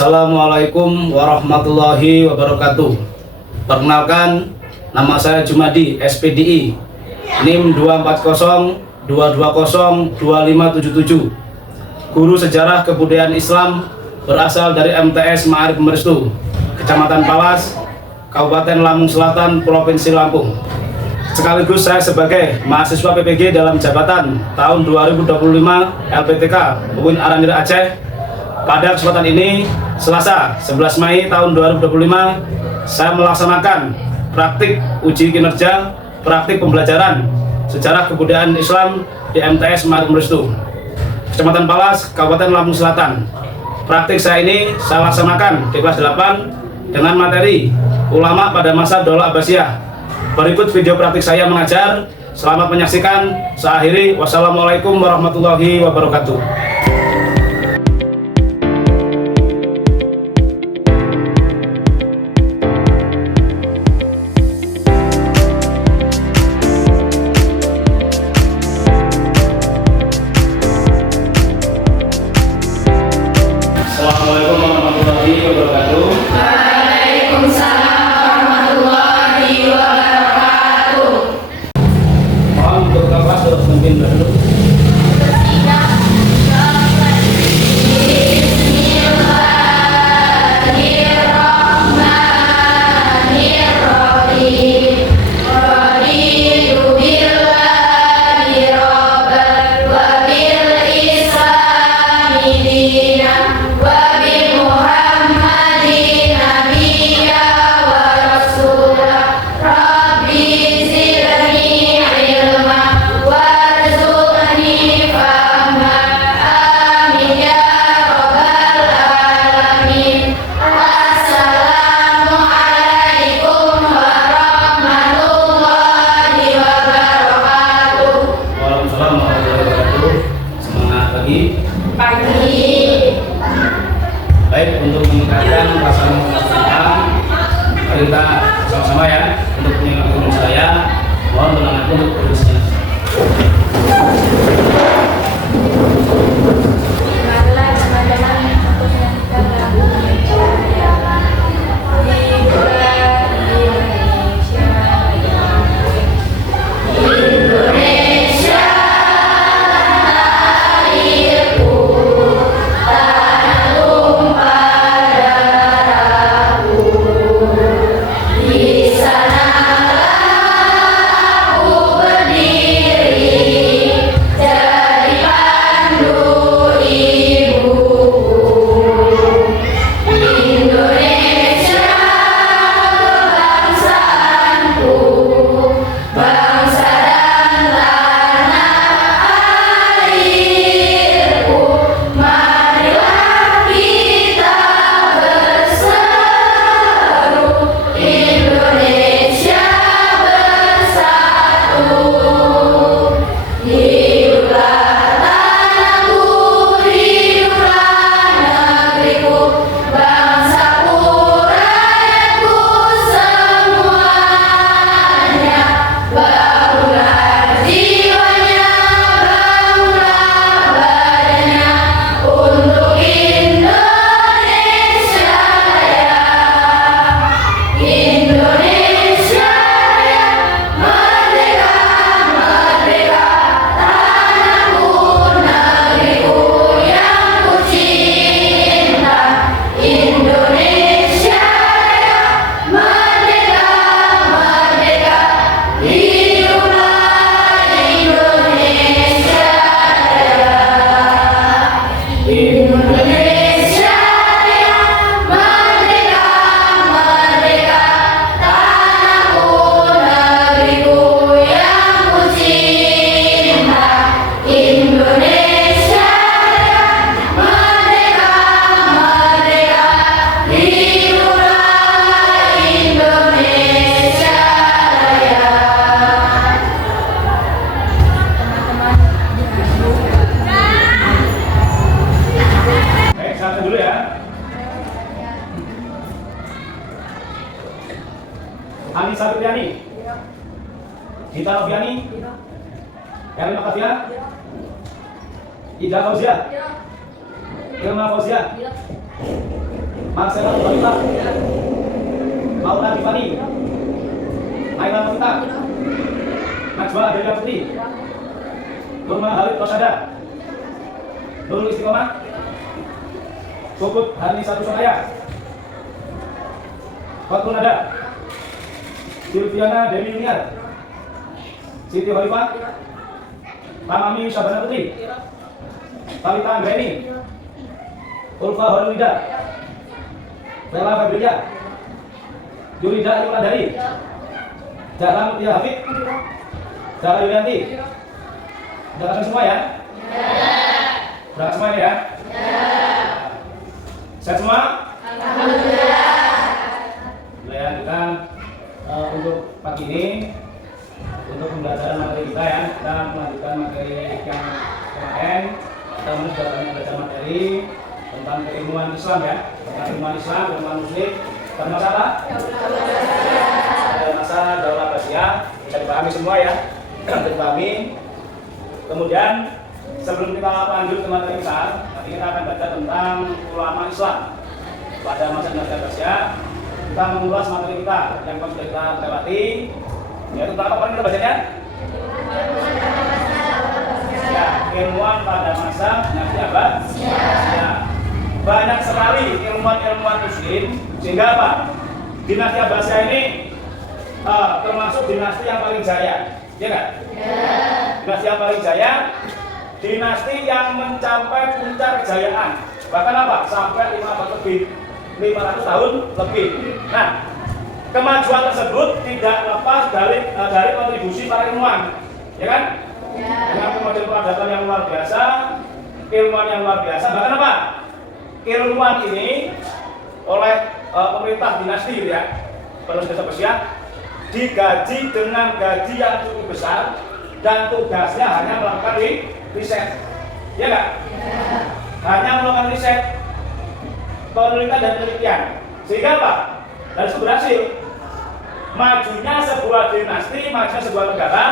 Assalamualaikum warahmatullahi wabarakatuh. Perkenalkan, nama saya Jumadi, SPDI, NIM 240220257, Guru Sejarah Kebudayaan Islam, berasal dari MTS Ma'arif Merestu, Kecamatan Palas, Kabupaten Lampung Selatan, Provinsi Lampung. Sekaligus saya sebagai mahasiswa PPG dalam jabatan tahun 2025 LPTK UIN Aranir Aceh. Pada kesempatan ini, Selasa 11 Mei tahun 2025, saya melaksanakan praktik uji kinerja, praktik pembelajaran sejarah kebudayaan Islam di MTS Ma'arif Merestu, Kecamatan Palas, Kabupaten Lampung Selatan. Praktik saya ini saya laksanakan di kelas 8 dengan materi ulama pada masa Daulah Abbasiyah. Berikut video praktik saya mengajar. Selamat menyaksikan. Saya akhiri. Wassalamualaikum warahmatullahi wabarakatuh. Assalamualaikum warahmatullahi wabarakatuh. Waalaikumsalam warahmatullahi wabarakatuh. Mohon untuk kelas terus memimpin dulu. Baik, untuk meningkatkan rasa kepercayaan, mari kita sama-sama ya untuk meningkatkan ilmu saya. Mohon doakan untuk berdoa. Marilah teman-teman untuk menyanyikan lagu Indonesia Raya. Indonesia airku, tanah tumpah darahku. Di sanalah aku berdiri, jadi pandu ibuku. Indonesia kebangsaanku, bangsa dan tanah airku. Marilah kita berseru, Indonesia bersatu. Hiduplah tanahku, hiduplah negeriku, bangsaku, rakyatku semuanya. Bangunlah jiwanya, bangunlah badannya, untuk Indonesia Raya. Indonesia Raya, merdeka, merdeka, tanahku, negeriku yang ku cinta. Indonesia Raya, merdeka, merdeka, hiduplah Indonesia Raya. Indonesia Raya, merdeka, merdeka, tanahku, negeriku yang ku cinta. Indonesia Raya, merdeka, merdeka, hiduplah Indonesia Raya. Baik, satu dulu ya. Anissa Fitriani, Gita Noviani, Erin Makafia, Ida Fauzia, Ilma Fauzia, Marcela Balita, Maula Tiffany, Naila Novita, Najwa Adelia Putri, Nurma Halid Rosada, Nurul Istiqomah, Puput Hani Satu Soraya, Fatul Nada, Silviana Dewi Niar, Siti Khalifah, Pamami Sabana Putri, Talita Anggreni, Ulfa Holwida, Bella Febria, Yulida Yuladari, Zahra Mutia Hafid, Zahra Yulianti. Udah semua ya? Udah semua ini ya? Sehat semua? Ya, kita untuk pagi ini untuk pembelajaran materi kita ya, kita melanjutkan materi yang kemarin. Kita sudah belajar materi tentang keilmuan Islam ya, tentang keilmuan Islam, keilmuan Muslim. Ada masalah? Ada masalah Daulah Abbasiyah, bisa dipahami semua ya, dipahami. Kemudian sebelum kita lanjut ke materi kita, nanti kita akan baca tentang ulama Islam pada masa Daulah Abbasiyah. Kita mengulas materi kita yang sudah kita lewati, yaitu tentang apa kita bacanya? Ya, ilmuwan pada masa Nabi Abbasiyah. Banyak sekali ilmuwan-ilmuwan Muslim, sehingga apa? Dinasti Abbasiyah ini termasuk dinasti yang paling jaya, ya kan? Dinasti yang paling jaya, dinasti yang mencapai puncak kejayaan. Bahkan apa? Sampai 500 tahun lebih. Nah, kemajuan tersebut tidak lepas dari kontribusi para ilmuwan, ya kan? Dengan kemajuan peradaban yang luar biasa, ilmuwan yang luar biasa. Bahkan apa? Ilmuwan ini oleh pemerintah dinasti ya, Daulah Abbasiyah, digaji dengan gaji yang cukup besar dan tugasnya hanya melakukan riset, ya nggak? Hanya melakukan riset, penelitian dan penelitian, sehingga apa? Dan itu berhasil. Majunya sebuah dinasti, majunya sebuah negara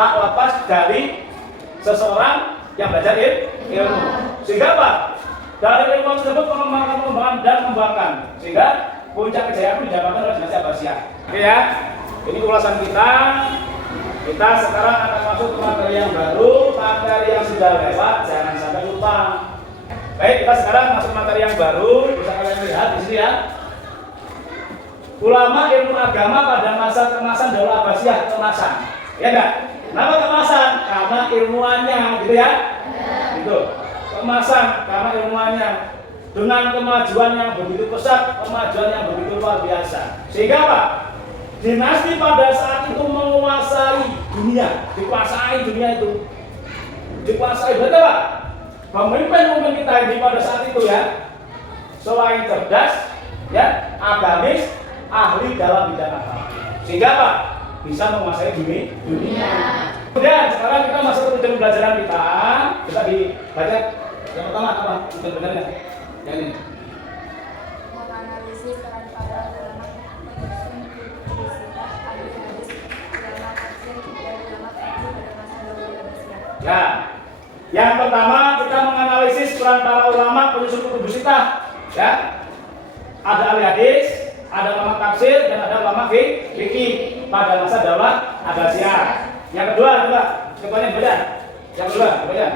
tak lepas dari seseorang yang belajar ilmu. Sehingga apa? Dari ilmu tersebut mengembangkan, sehingga puncak kejayaan itu didapatkan oleh dinasti Abbasiyah. Oke ya, ini ulasan kita. Kita sekarang akan masuk ke materi yang baru, materi yang sudah lewat, jangan sampai lupa. Baik, kita sekarang masuk ke materi yang baru. Bisa kalian lihat di sini ya. Ulama ilmu agama pada masa keemasan Daulah Abbasiyah, keemasan, ya enggak? Kenapa keemasan? Karena ilmuannya, gitu ya? Gitu. Keemasan karena ilmuannya, dengan kemajuan yang begitu pesat, kemajuan yang begitu luar biasa. Sehingga apa? Dinasti pada saat itu menguasai dunia, dikuasai dunia itu, dikuasai. Berarti apa? Pemimpin kita ini pada saat itu ya, selain cerdas, ya, agamis, ahli dalam bidang agama. Sehingga apa? Bisa menguasai dunia. Kemudian sekarang kita masuk ke tujuan pembelajaran kita. Kita dibaca yang pertama apa? Tujuan benarnya? Yang ini. Menganalisis peran para ulama penyusun publisitas, ahli hadis, ulama tafsir, dan ulama fikih pada masa Daulah Abbasiyah. Ya. Yang pertama kita menganalisis peran para ulama penyusun publisitas, ya. Ada ahli hadis, ada ulama tafsir, dan ada ulama fikih pada masa Daulah Abbasiyah. Yang kedua, kebanyakan baca. Yang kedua, baca.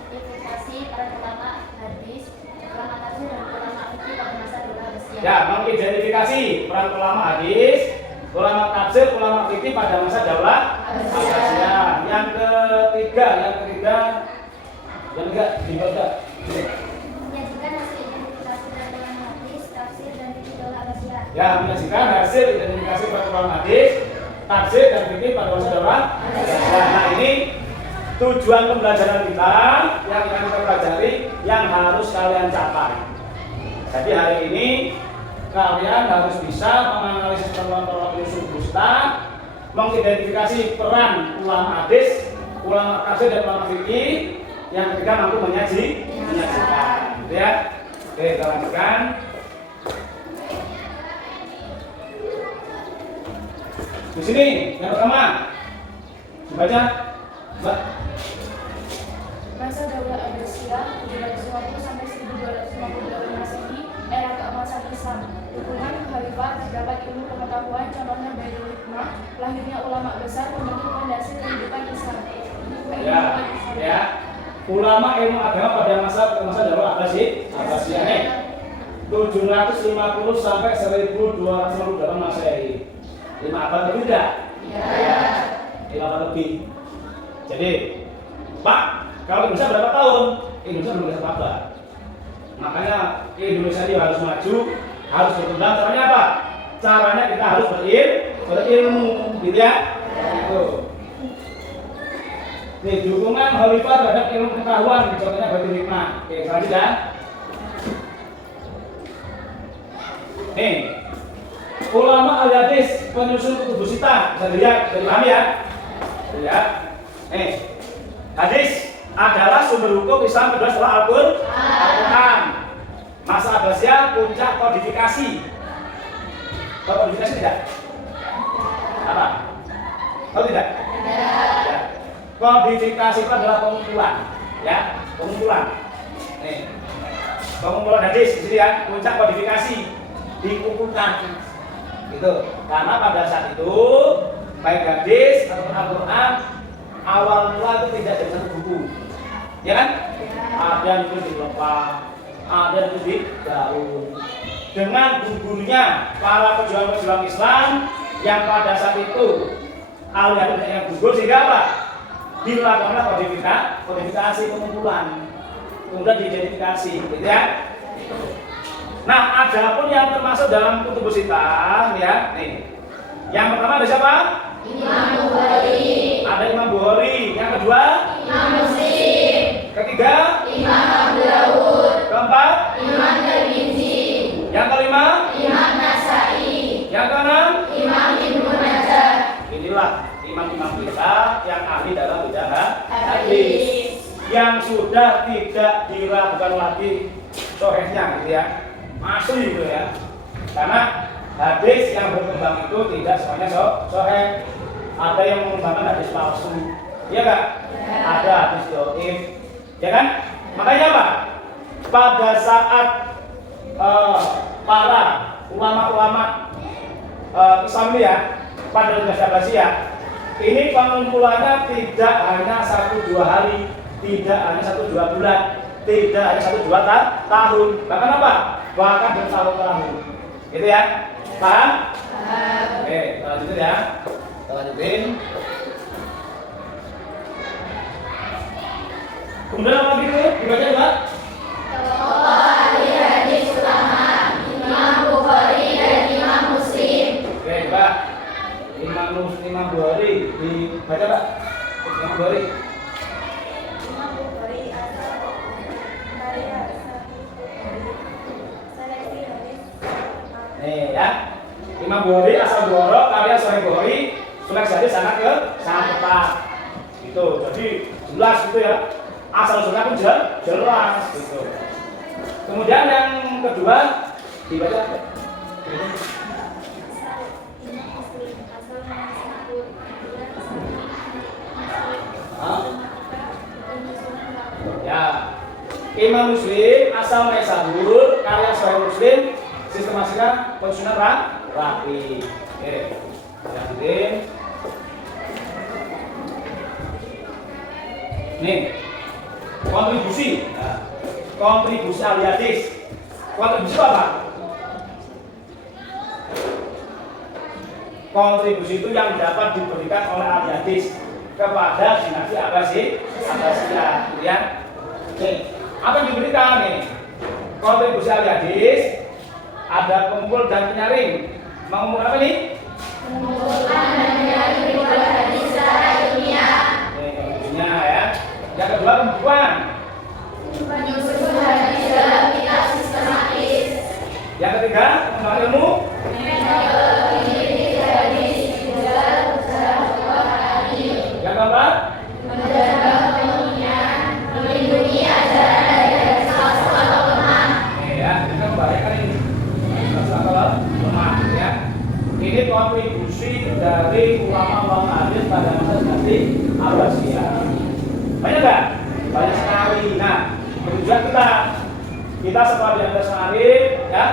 Mengidentifikasi peran ulama hadis, ulama tafsir, dan ulama fikih pada masa Daulah Abbasiyah. Ya, mengidentifikasi peran ulama hadis, ulama tafsir, ulama fikih pada masa Daulah Abbasiyah. Yang ketiga, dibaca. Menyajikan hasil identifikasi peran ulama hadis, tafsir, dan fikih Daulah Abbasiyah. Ya, menyajikan hasil identifikasi peran ulama hadis, tafsir, dan fikih pada masa Daulah Abbasiyah. Nah, ini tujuan pembelajaran kita yang akan kita pelajari, yang harus kalian capai. Jadi hari ini kalian harus bisa menganalisis peran-peran penyusun publisitas, mengidentifikasi peran ulama hadis, ulama tafsir, dan ulama fikih. Yang ketiga mampu menyajikan, gitu ya. Oke, kita lanjutkan. Di sini yang pertama dibaca, Mbak. Masa Daulah Abbasiyah 750 sampai 1258 Masehi wawasan Islam. Dukungan khalifah terdapat ilmu pengetahuan, contohnya Baitul Hikmah, lahirnya ulama besar membentuk fondasi kehidupan Islam. Ya. Ulama ilmu agama pada masa Darul Abbasiyah nih 750 sampai 1258 Masehi. 5 abad lebih tidak? Iya. 5 abad lebih. Jadi, Pak, kalau Indonesia berapa tahun? Indonesia belum bisa apa. Makanya Indonesia ini harus maju, harus berkembang. Caranya apa? Caranya kita harus berilmu, gitu ya? Gitu. Nih, dukungan khalifah terhadap ilmu pengetahuan, contohnya Baitul Hikmah. Oke, selanjutnya. Nih, ulama al-hadis penyusun kutubus sittah, bisa dilihat, bisa dipahami ya? Lihat. Nih, hadis adalah sumber hukum Islam kedua setelah Al-Quran. Masa Abbasiyah puncak kodifikasi. Tahu kodifikasi tidak? Apa? Tahu tidak? Ya. Kodifikasi itu adalah pengumpulan, ya, pengumpulan. Nih, pengumpulan hadis di sini ya, puncak kodifikasi dikumpulkan. Gitu. Karena pada saat itu baik hadis atau Al-Quran awal mula itu tidak dari satu buku, ya kan? Ada yang itu di lepah, ada yang itu di daun. Dengan gugurnya para pejuang-pejuang Islam yang pada saat itu alih-alih yang gugur sehingga apa? Dilakukanlah kodifikasi pengumpulan, kemudian diidentifikasi, gitu ya. Nah, ada pun yang termasuk dalam kutubus sittah, ya. Nih, yang pertama ada siapa? Imam Bukhari. Ada Imam Bukhari. Yang kedua? Imam Muslim. Ketiga? Imam Abu Dawud. Keempat? Imam Tirmidzi. Yang kelima? Imam Nasa'i. Yang keenam? Imam Ibnu Majah. Inilah imam-imam kita yang ahli dalam bidang hadis, yang sudah tidak diragukan lagi sahihnya, gitu ya, asli gitu ya. Karena hadis yang berkembang itu tidak semuanya sahih. Ada yang mengembangkan hadis palsu, iya nggak? Ada hadis dhaif, ya kan? Makanya apa? Pada saat para ulama-ulama Islam ini ya, pada Indonesia Abbasiyah, ini pengumpulannya tidak hanya 1-2 hari, tidak hanya 1-2 bulan, tidak hanya 1-2 tahun, bahkan apa? Bahkan bertahun-tahun, gitu ya? Paham? Oke, kita lanjutin ya. Kita lanjutin. Kemudian apa gitu? Dibaca juga. Tokoh ahli hadis utama Imam Bukhari dan Imam Muslim. Oke, Pak. Imam Bukhari dibaca, Pak. Imam Bukhari. Imam Bukhari asal karya seleksi hadis. Nih ya. Imam Bukhari asal Bukhara, karya Sahih Bukhari, seleksi hadis sangat tepat. Gitu. Jadi jelas gitu ya. Asal usulnya pun jelas gitu. Kemudian yang kedua dibaca. Ya, Imam Muslim asal Naisabur, karya Sahih Muslim, sistematika penyusunan rapi. Oke, lanjutin. Nih, kontribusi, nah, kontribusi ahli hadis. Kontribusi apa? Kontribusi itu yang dapat diberikan oleh ahli hadis kepada dinasti Abbasiyah, ya. Nih, apa yang diberikan nih? Kontribusi ahli hadis, ada pengumpul dan penyaring. Mengumpul apa nih? Mengumpulkan dan menyaring riwayat hadis secara ilmiah. Nih, kontribusinya ya. Yang kedua pembukuan. Menyusun hadis dalam kitab sistematis. Yang ketiga pengembangan ilmu. Metodologi hadis dalam sejarah tokoh hadis. Yang keempat Menjaga kemudian melindungi ajaran dari hadis atau lemah. ya, kita membahayakan ini kalau lemah ya. Ini kontribusi dari ulama-ulama hadis pada masa dinasti Abbasiyah. Banyak nggak? Banyak sekali. Nah, tujuan kita setelah diantar sehari ya,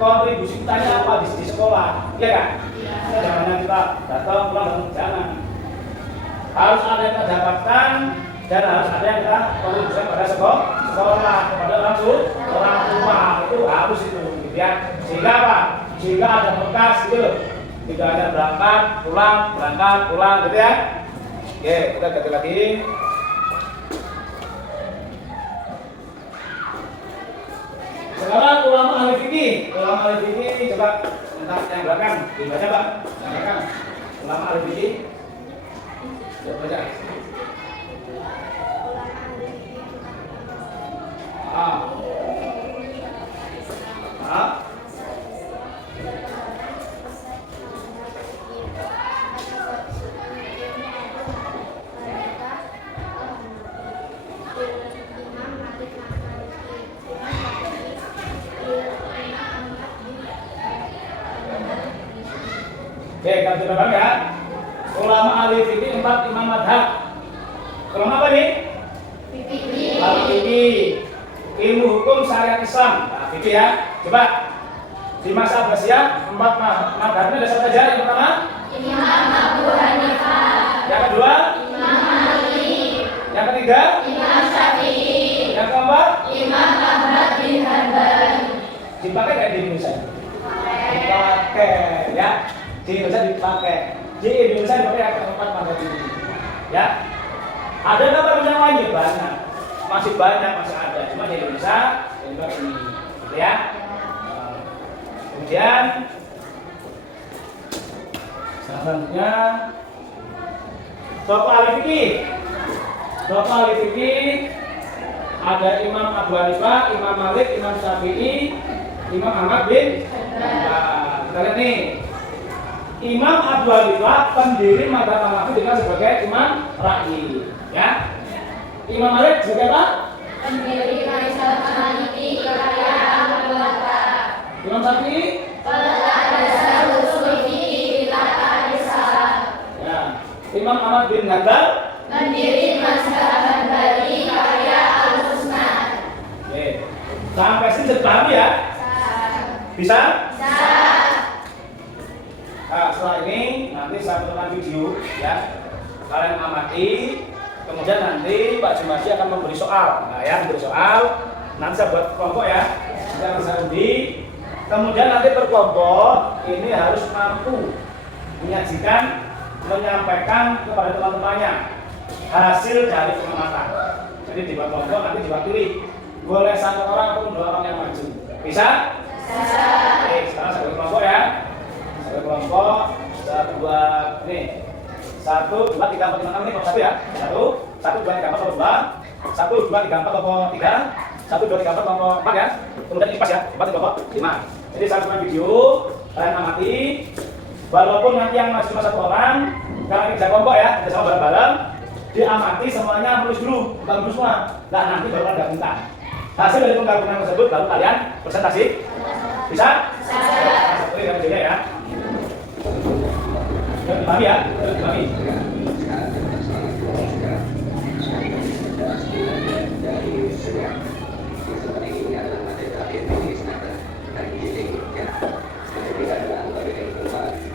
kontribusi kitanya apa di sekolah, iya kan? Jangan hanya kita datang pulang dan jangan. Harus ada yang kita dapatkan dan harus ada yang kita kontribusikan pada sekolah, kepada orang tua, itu harus itu, gitu ya. Sehingga apa? Sehingga ada bekas gitu, tidak ada berangkat pulang, gitu ya. Oke, kita ganti lagi. Sekarang ulama ahli fikih, coba minta yang belakang dibaca Pak, yang belakang. Ulama ahli fikih, coba baca. Oke, kita coba ya. Ulama ahli fikih 4 imam madhab. Ulama apa nih? Fikih. Ulama fikih. Ilmu hukum syariat Islam. Nah, fikih ya. Coba. Di masa Abbasiyah 4 madhabnya ada siapa saja? Yang pertama? Imam Abu Hanifah. Yang kedua? Imam Malik. Yang ketiga? Imam Syafi'i. Yang keempat? Imam Ahmad bin Hanbal. Dipakai nggak di Indonesia? Dipakai ya. Di Indonesia dipakai. Di Indonesia dipakai keempat madhab ini. Ya. Ada nggak yang lain? Banyak. Masih banyak, masih ada. Cuma di Indonesia ini, gitu ya. Kemudian selanjutnya tokoh ahli fikih. Tokoh ahli fikih ada Imam Abu Hanifah, Imam Malik, Imam Syafi'i, Imam Ahmad bin Hanbal. Kita lihat nih. Imam Abu Hanifah pendiri mazhab Hanafi dengan sebagai imam ra'yi, ya. Imam Malik sebagai apa? Pendiri mazhab Hanafi karya Al-Muwatta. Imam Syafi'i dasar usul fikih bila salah. Ya. Imam Ahmad bin Hanbal pendiri mazhab Hanbali karya Al-Musnad. Oke. Sampai sini paham ya? Bisa? Bisa. Nah, setelah ini nanti saya putarkan video ya, kalian amati, kemudian nanti Pak Jumadi akan memberi soal. Nah ya, memberi soal, nanti saya buat kelompok ya, saya bisa undi. Kemudian nanti per kelompok ini harus mampu menyajikan, menyampaikan kepada teman-temannya hasil dari pengamatan. Jadi di kelompok nanti diwakili, boleh 1 orang atau 2 orang yang maju. Bisa? Bisa. Oke, sekarang saya buat kelompok ya. Kelompok 1, 2, nih 1, 2, 3, 4, 5, 6 nih kelompok 1 ya. 1, 2, 3, 4 kelompok 2, 1, 2, 3, 4 kelompok 3, 1, 2, 3, 4 kelompok 4 ya. Kemudian ini pas ya, 4 kelompok 5. Jadi saya buat video, kalian amati. Walaupun nanti yang masih cuma 1 orang, kalian 3 kelompok ya, kita sama bareng-bareng. Diamati semuanya tulis dulu, bukan dulu semua. Nah nanti baru ada gabungan. Hasil dari penggabungan tersebut baru kalian presentasi. Bisa? Bisa. Satu yang kerjanya ya. Dipahami ya, dipahami.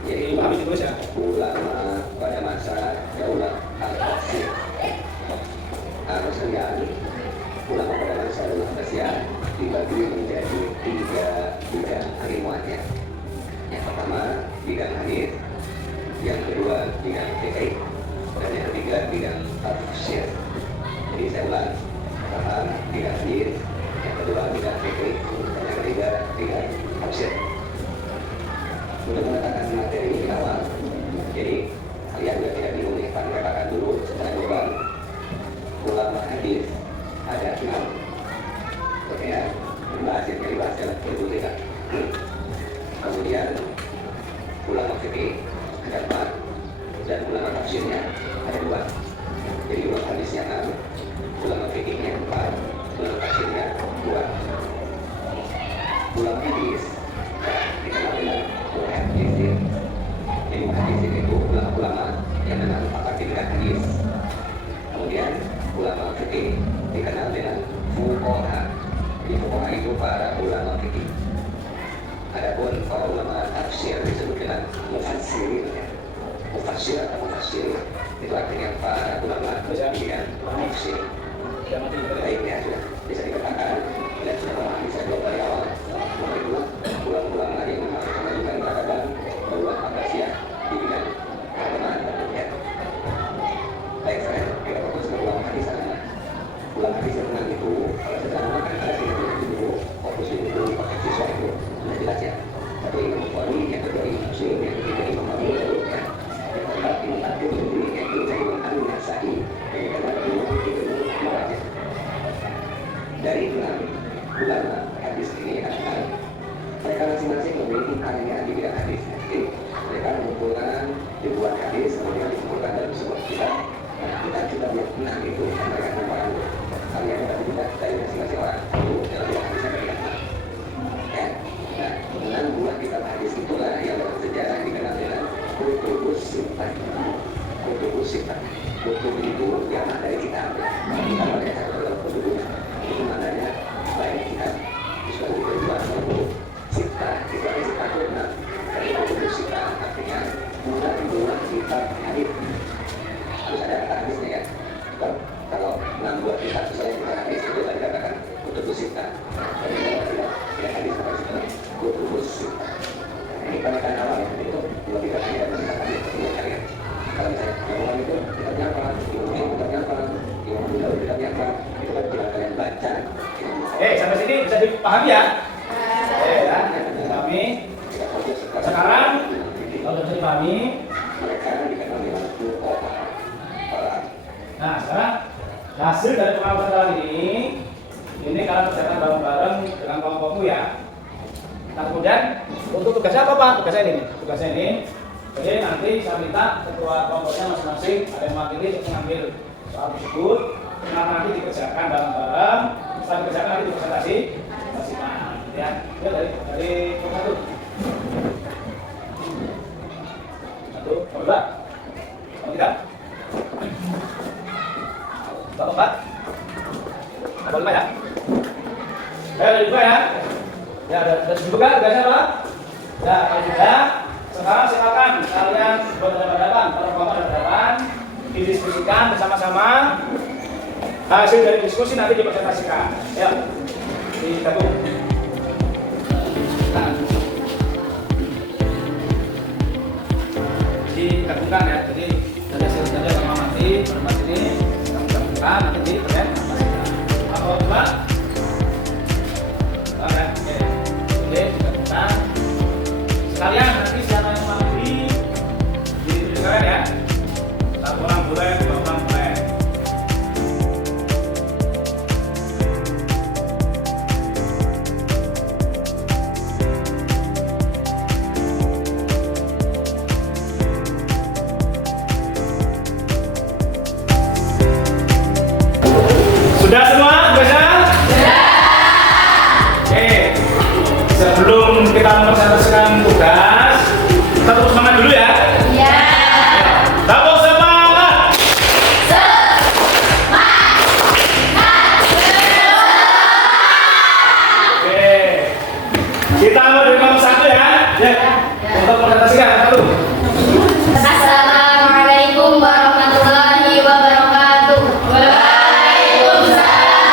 Jadi pahami terus ya. Ulama pada masa Daulah Al-Abbasiyah harus sekali ulama pada masa Daulah Abbasiyah dibagi menjadi 3 bidang keilmuannya. Yang pertama bidang hadis, yang kedua bidang fikih, dan yang ketiga bidang tafsir. Jadi saya ulang, pertama bidang hadis, yang kedua bidang fikih, dan yang ketiga bidang tafsir. Untuk mengatakan materi ini di awal, jadi kalian juga tidak bingung nih, kami katakan dulu secara global. Ulama hadis ada 6, oke ya, dibahas yang dibahas dalam ilmu kita. Kemudian ulama fikih ada 4 dan ulama tafsirnya ada 2. Jadi ulama hadisnya 6, ulama fikihnya 4, ulama tafsirnya 2. Ulama hadis dikenal dengan muhaddisin. Jadi muhaddisin itu ulama-ulama yang mengenal akidah hadis. Kemudian ulama fikih dikenal dengan fuqaha. Jadi fuqaha itu para ulama fikih. Adapun para ulama tafsir disebut dengan mufassirin, ya. Mufassir atau mufassir itu artinya para ulama yang tafsir. Baik, ya, sudah bisa dikatakan dan sudah memahami saya dari awal. Maka itu ulama-ulama yang mengajukan katakan bahwa Abbasiyah di bidang keagamaan dan dunia. Baik, saya kita fokus ke ulama hadis sana. Ulama hadis yang menang itu kalau secara makan ada sih itu fokus itu pakai siswa itu sudah jelas ya. Satu Imam Bukhari, yang kedua Imam Muslim, yang ketiga Imam Abu Dawud, ya. Yang keempat Imam At-Tirmidzi, yang kelima Imam An-Nasa'i, yang keenam Imam Ibnu Majah. Dari enam ulama hadis ini adalah mereka masing-masing memiliki karya di bidang hadis. Jadi mereka mengumpulkan ribuan hadis kemudian dikumpulkan dalam sebuah kitab. Nah, kita juga lihat itu mereka mengumpulkan karya yang tidak dari masing-masing orang itu dalam bidang hadis yang berbeda. Ya, nah, dengan buah kitab hadis itulah yang dalam sejarah dikenal dengan kutubus sittah. Kutubus sittah. Kutub itu yang dari kitab. Kita melihat dalam kutubus itu maknanya baik kita bisa berdua satu sittah itu ada sittah benar dari kutubus sittah artinya bulan kitab hadis harus ada kata hadisnya ya. Kalau 6 buah kitab misalnya kita hadis itu tadi katakan kutubus sittah. Tapi kalau tidak hadis apa itu kutubus sittah. Ini penekanan awal itu lebih kaya dari kata hadis itu kalian. Kalau misalnya orang itu kitabnya apa, kitabnya apa, Imam Abu Dawud kitabnya apa, itu kan tinggal kalian baca. Sampai sini bisa dipahami ya? Ya, dipahami. Sekarang kalau bisa dipahami, Mereka dikenal dengan fuqaha. nah sekarang hasil dari pengamatan kali ini kalian kerjakan bareng-bareng dengan kelompokmu ya. Nah kemudian untuk tugasnya apa Pak? Tugasnya ini. Jadi nanti saya minta ketua kelompoknya masing-masing ada yang mewakili untuk mengambil soal tersebut. Nanti dikerjakan bareng-bareng. Setelah dikerjakan nanti dipresentasikan. Ya, dari satu. Satu, dua, tiga. Empat. Ada 5 ya? Ada 5 ya? Ya, ada juga tugasnya Pak? Ya, kalau juga sekarang silakan kalian berhadapan-hadapan, para kelompok berhadapan, didiskusikan bersama-sama. Hasil dari diskusi nanti dipresentasikan. Ya, digabung. Nah, digabungkan ya. Jadi dari hasil kerja sama nanti berdebat ini kita gabungkan nanti dipresentasikan. Apa coba? Oke, digabungkan. Sekalian nanti siapa yang mau dituliskan ya. Satu orang boleh, 2 orang boleh. Sudah semua? Sudah? Oke. Sebelum kita mempresentasikan tugas, kita tepuk semangat dulu ya. Iya. Tepuk semangat. Oke. Kita mulai dari nomor 1 ya. Ya. Untuk presentasikan satu. Assalamualaikum warahmatullahi wabarakatuh. Waalaikumsalam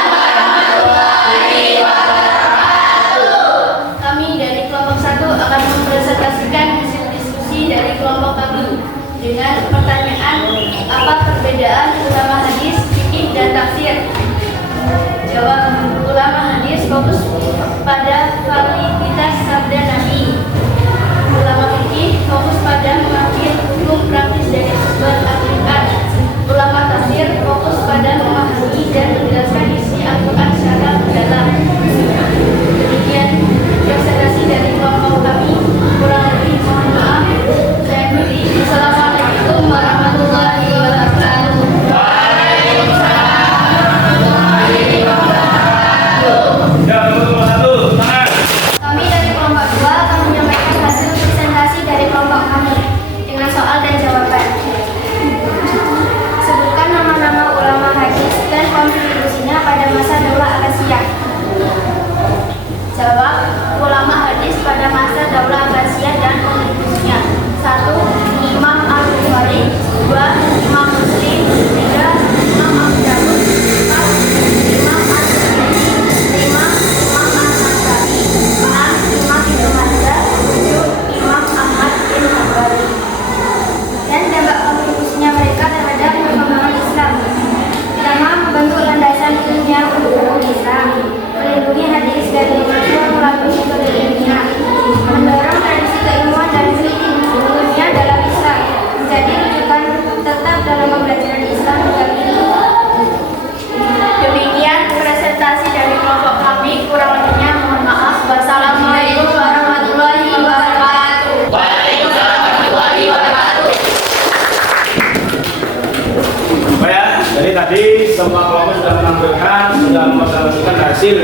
Jadi tadi semua kelompok sudah menampilkan, sudah mempresentasikan hasil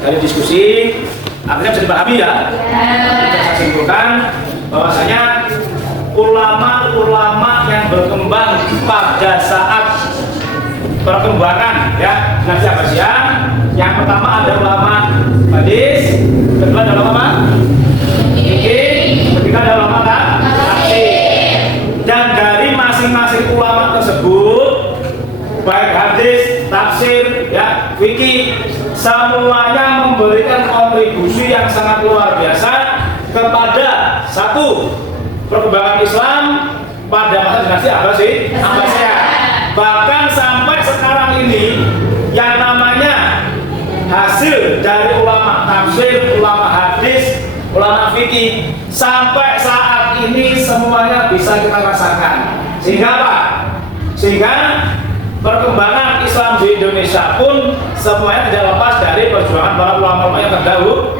dari diskusi. Artinya bisa dipahami ya. Bisa saya simpulkan bahwasanya ulama-ulama yang berkembang pada saat perkembangan ya dinasti Abbasiyah, yang pertama ada ulama hadis, kedua ada ulama fikih, ketiga ada ulama tafsir. Dan dari masing-masing ulama tersebut, baik hadis, tafsir, ya fikih, semuanya memberikan kontribusi yang sangat luar biasa kepada satu, perkembangan Islam pada masa dinasti Abbasiyah. Bahkan sampai sekarang ini yang namanya hasil dari ulama tafsir, ulama hadis, ulama fikih sampai saat ini semuanya bisa kita rasakan. Sehingga apa? Sehingga perkembangan Islam di Indonesia pun semuanya tidak lepas dari perjuangan para ulama-ulama yang terdahulu.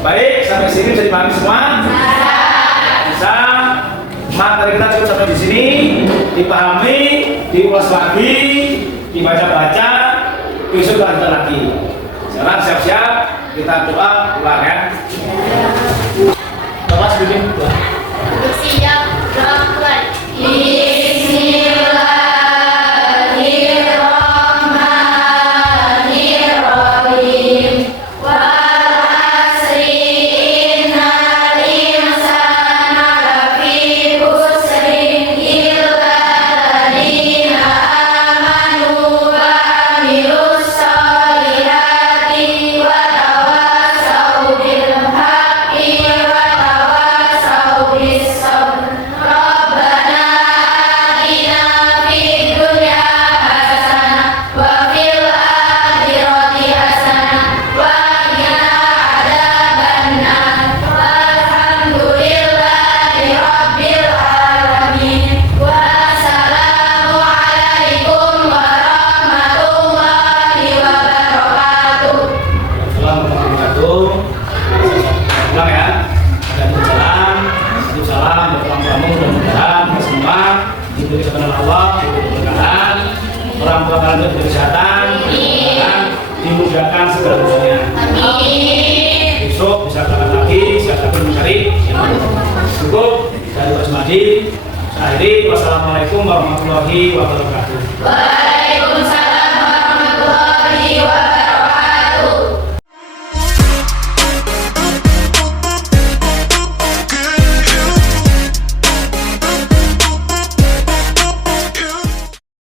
Baik, sampai sini bisa dipahami semua? Bisa. Materi kita cukup sampai di sini, dipahami, diulas lagi, dibaca-baca, besok lanjut lagi. Sekarang siap-siap kita doa ulang ya. Doa sebelum doa. Siap, doa. Orang tua kalian diberi kesehatan, dimudahkan segala urusannya. Besok bisa berangkat lagi, silakan mencari yang cukup dari Pak Jumadi. Saya akhiri, wassalamualaikum warahmatullahi wabarakatuh.